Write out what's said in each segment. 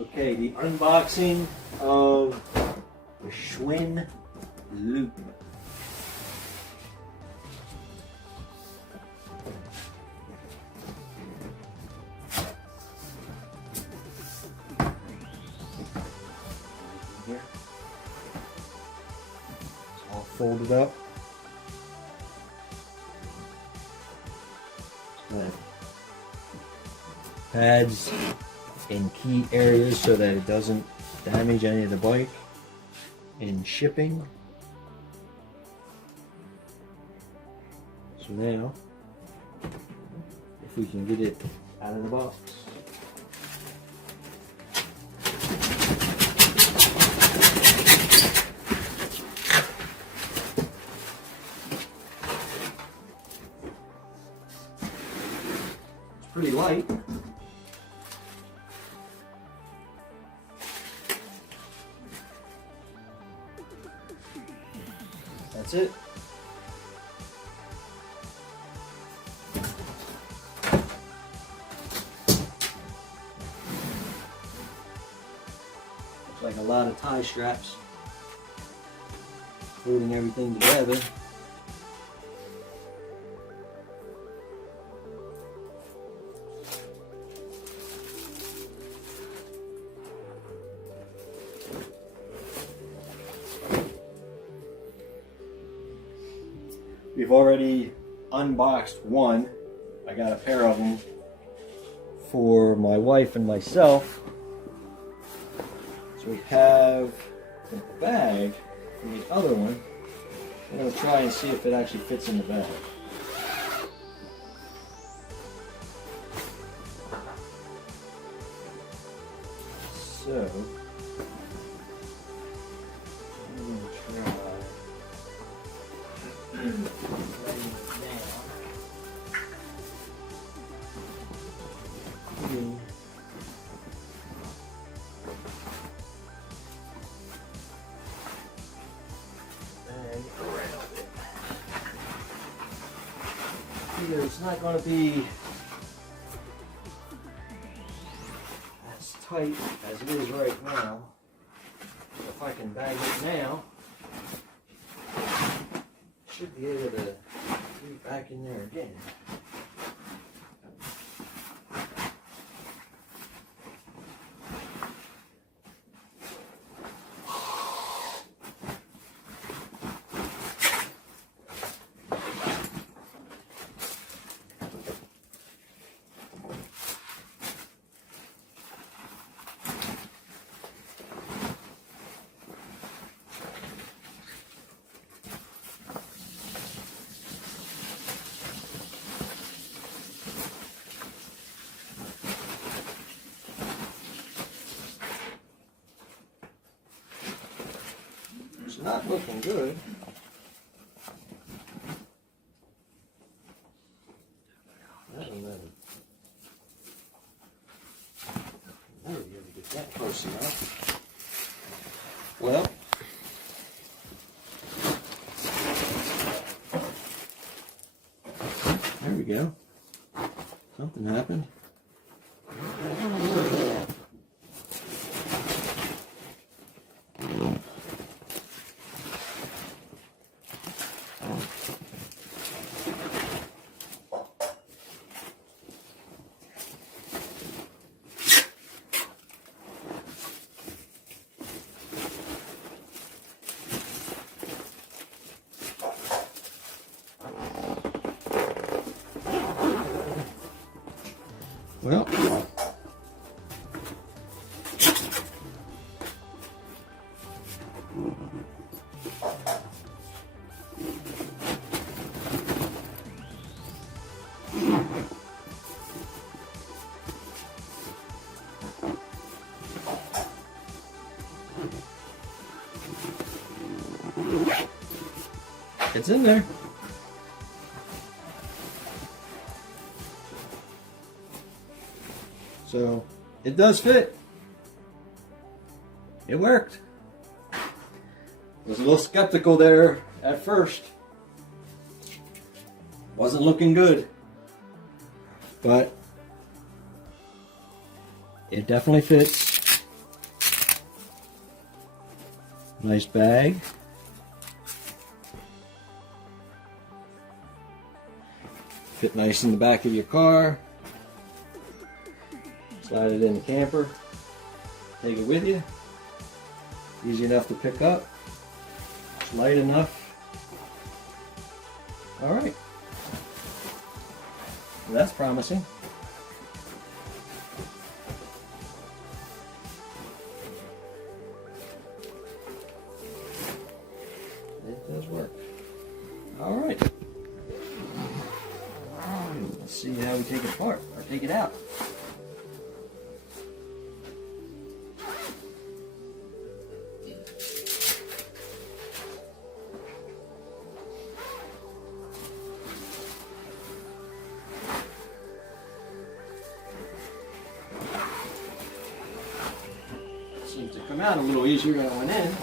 Okay, the unboxing of the Schwinn loop. Here. It's all folded up. Pads in key areas so that it doesn't damage any of the bike in shipping. So now, if we can get it out of the box. It's pretty light. That's it. Looks like a lot of tie straps holding everything together. We've already unboxed one. I got a pair of them for my wife and myself. So we have the bag from the other one. I'm going to try and see if it actually fits in the bag. So, I'm going to try. It's not going to be as tight as it is right now. If I can bag it now, I should be able to get it back in there again. It's not looking good. Never be able to get that close enough. Well, there we go. Something happened. Well, it's in there. So it does fit. It worked. Was a little skeptical there at first. Wasn't looking good. But it definitely fits. Nice bag. Fit nice in the back of your car. Slide it in the camper. Take it with you. Easy enough to pick up. It's light enough. Alright. Well, that's promising. It does work. Alright. Let's see how we take it apart or take it out. Seems to come out a little easier than it went in.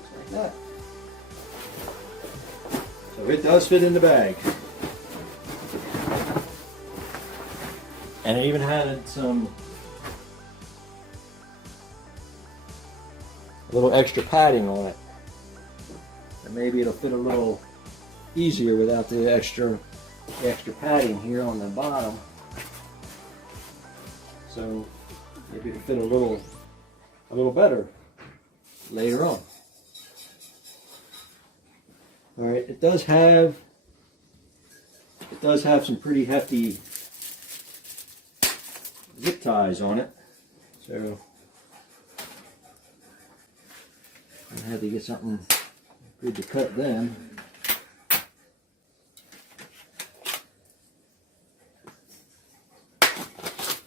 Just like that. So it does fit in the bag. And it even had some little extra padding on it. And maybe it'll fit a little easier without the extra padding here on the bottom. So maybe it'll fit a little better later on. All right, it does have some pretty hefty zip ties on it, so I had to get something good to cut them.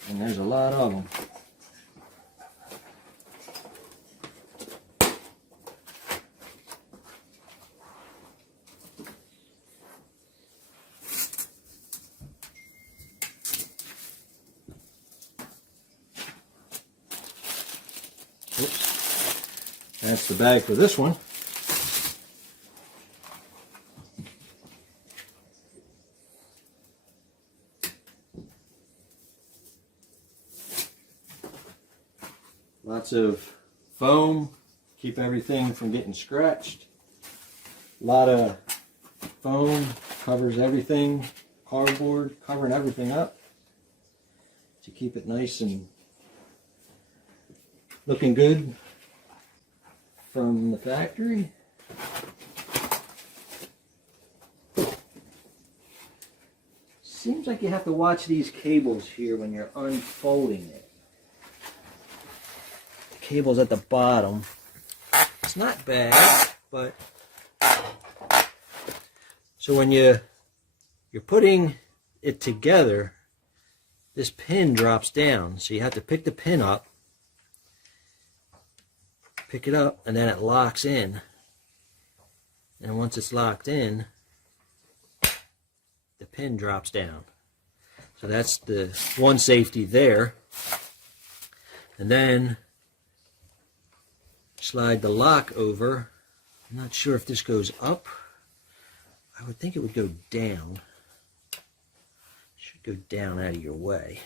And there's a lot of them. Oops. That's the bag for this one. Lots of foam, keep everything from getting scratched. A lot of foam covers everything, cardboard covering everything up to keep it nice and looking good from the factory. Seems like you have to watch these cables here when you're unfolding it. Cables at the bottom. It's not bad, but so when you're putting it together, this pin drops down, so you have to pick the pin up, pick it up, and then it locks in. And once it's locked in, the pin drops down. So that's the one safety there. And then slide the lock over. I'm not sure if this goes up. I would think it would go down. It should go down out of your way.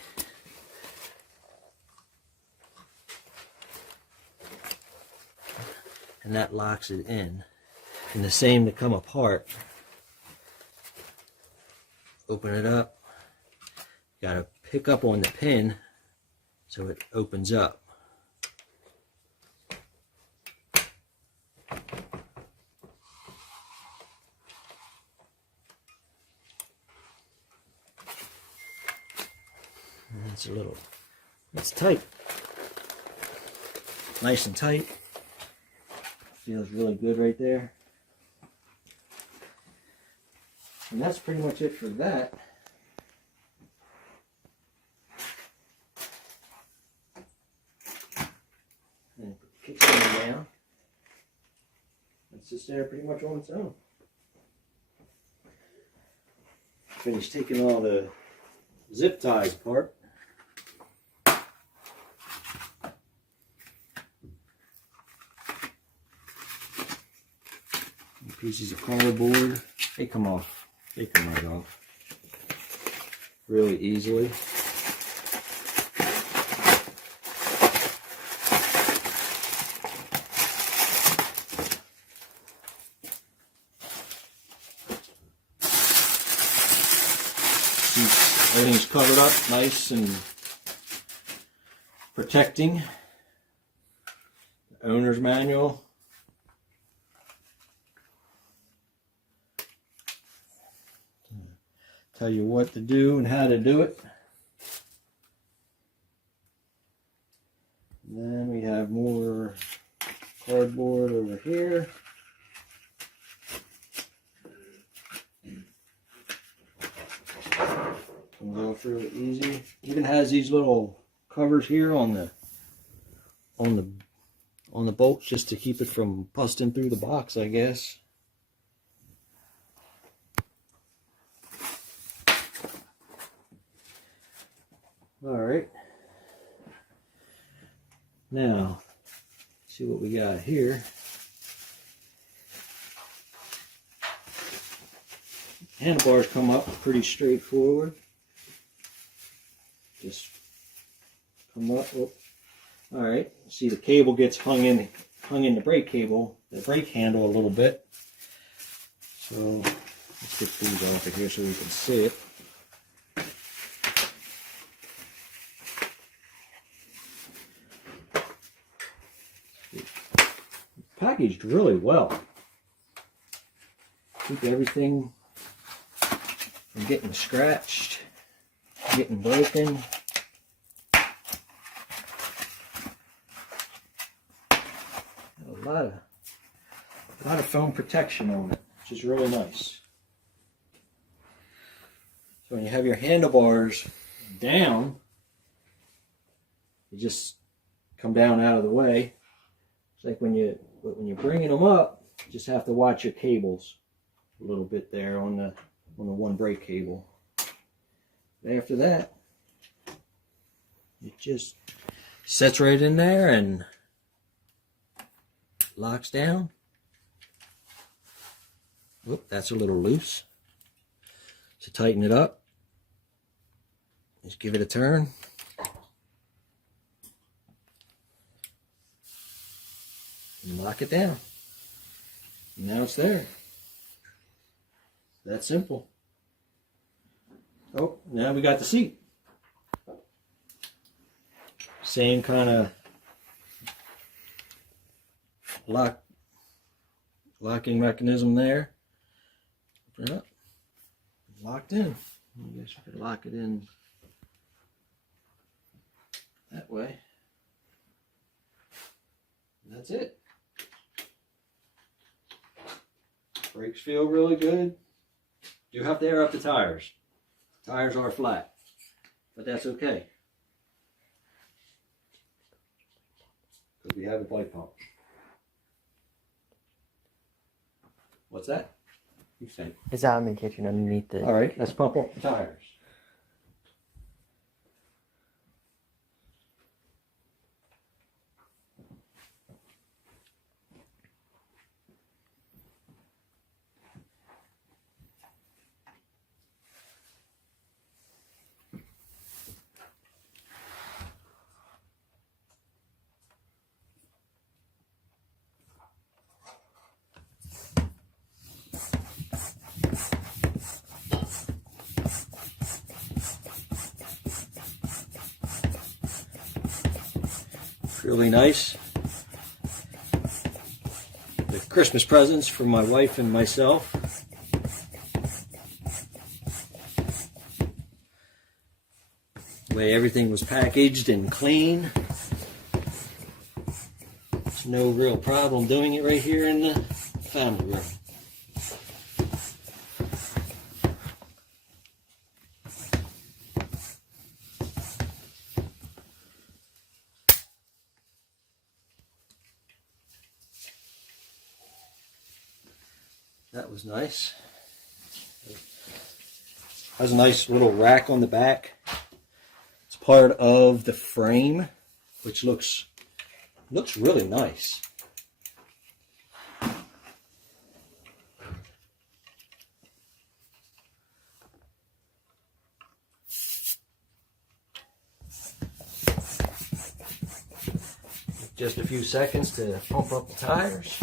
And that locks it in. And the same to come apart. Open it up. You gotta pick up on the pin so it opens up. It's tight. Nice and tight. Feels really good right there. And that's pretty much it for that. And put the kickstand down. It's just there pretty much on its own. Finish taking all the zip ties apart. Pieces of cardboard. They come off. They come right off really easily. Everything's covered up nice and protecting. The owner's manual. Tell you what to do and how to do it. And then we have more cardboard over here. Can go through it easy. Even has these little covers here on the bolts just to keep it from busting through the box, I guess. All right. Now, see what we got here. Handlebars come up pretty straightforward. Just come up. Oh. All right. See, the cable gets hung in the brake cable, the brake handle a little bit. So let's get these off of here so we can see it. Packaged really well. Keep everything from getting scratched, getting broken. A lot of foam protection on it, which is really nice. So when you have your handlebars down, you just come down out of the way. It's like when you're bringing them up, you just have to watch your cables a little bit there on the one brake cable. After that, it just sets right in there and locks down. Oop, that's a little loose. To tighten it up, just give it a turn. And lock it down. And now it's there. That simple. Oh, now we got the seat. Same kind of locking mechanism there. Open it up. Locked in. I guess we could lock it in that way. And that's it. Brakes feel really good. You have to air up the tires. The tires are flat, but that's okay, because we have a brake pump. What's that? You say? It's out in the kitchen underneath the... All right, let's pump up the tires. Really nice. The Christmas presents for my wife and myself. The way everything was packaged and clean. There's no real problem doing it right here in the family room. That was nice. Has a nice little rack on the back. It's part of the frame, which looks really nice. Just a few seconds to pump up the tires.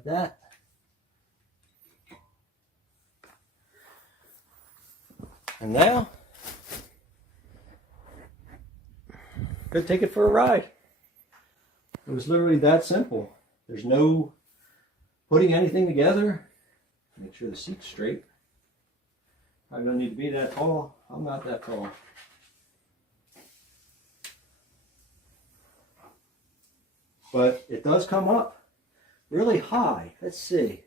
like that. And now, go take it for a ride. It was literally that simple. There's no putting anything together. Make sure the seat's straight. I don't need to be that tall. I'm not that tall. But it does come up really high. Let's see.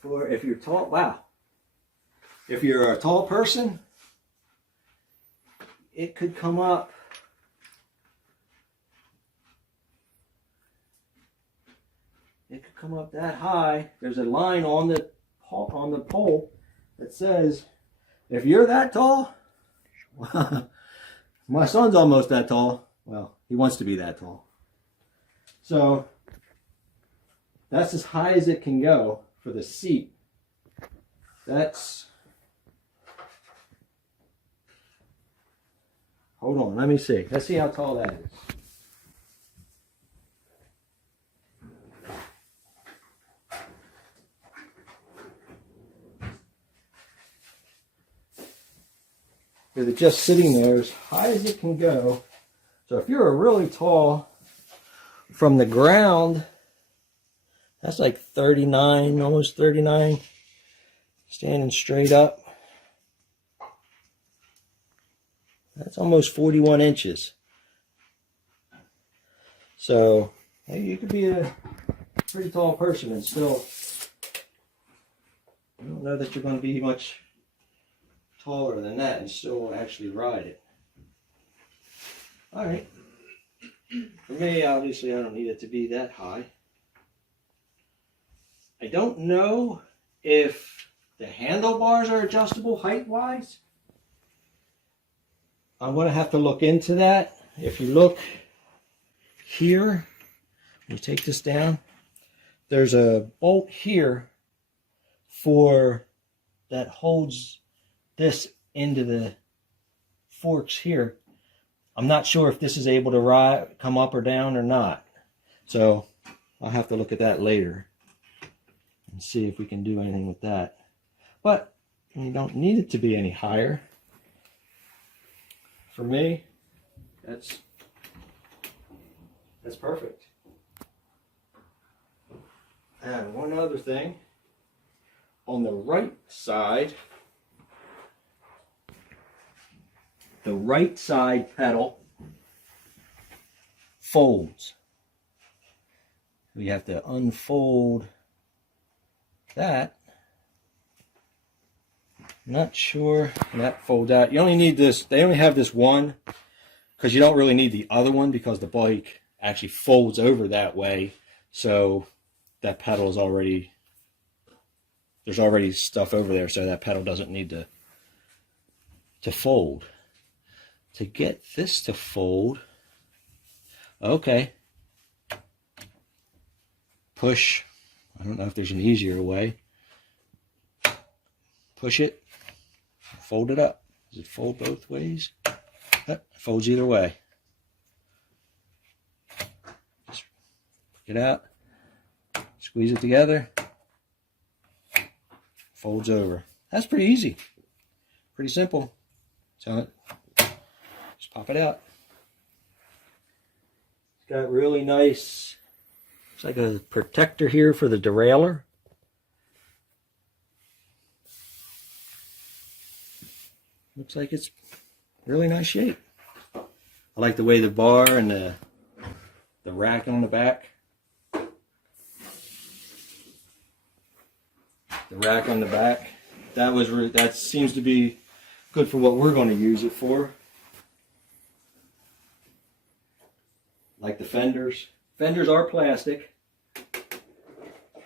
For if you're tall, wow. If you're a tall person, it could come up that high. There's a line on the pole that says, if you're that tall, my son's almost that tall. Well, he wants to be that tall. So that's as high as it can go for the seat. That's, hold on, let me see. Let's see how tall that is. With it just sitting there as high as it can go. So if you're a really tall, from the ground, that's like 39, almost 39, standing straight up. That's almost 41 inches. So hey, you could be a pretty tall person and still, I don't know that you're going to be much taller than that and still actually ride it. All right. For me, obviously, I don't need it to be that high. I don't know if the handlebars are adjustable height-wise. I'm going to have to look into that. If you look here, you take this down, there's a bolt here for that holds this into the forks here. I'm not sure if this is able to come up or down or not. So I'll have to look at that later and see if we can do anything with that. But you don't need it to be any higher. For me, that's perfect. And one other thing, on the right side, the right side pedal folds. We have to unfold that. Not sure that folds out. You only need this, they only have this one because you don't really need the other one because the bike actually folds over that way. So that pedal is already, there's already stuff over there, so that pedal doesn't need to fold. To get this to fold, okay, push, I don't know if there's an easier way, push it, fold it up. Does it fold both ways? It folds either way. Just get out, squeeze it together, folds over. That's pretty easy, pretty simple. So just pop it out. It's got really nice, it's like a protector here for the derailleur. Looks like it's really nice shape. I like the way the bar and the rack on the back. The rack on the back. That seems to be good for what we're going to use it for. Like the fenders. Fenders are plastic,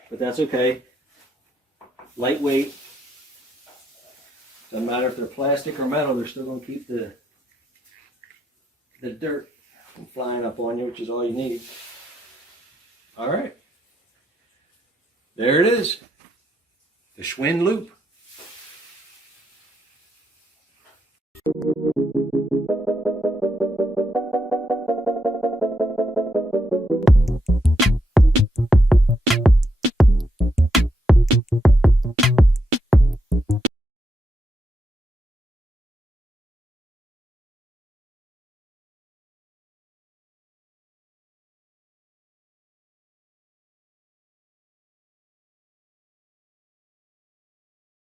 but that's okay. Lightweight. Doesn't matter if they're plastic or metal, they're still going to keep the dirt from flying up on you, which is all you need. All right. There it is. The Schwinn loop.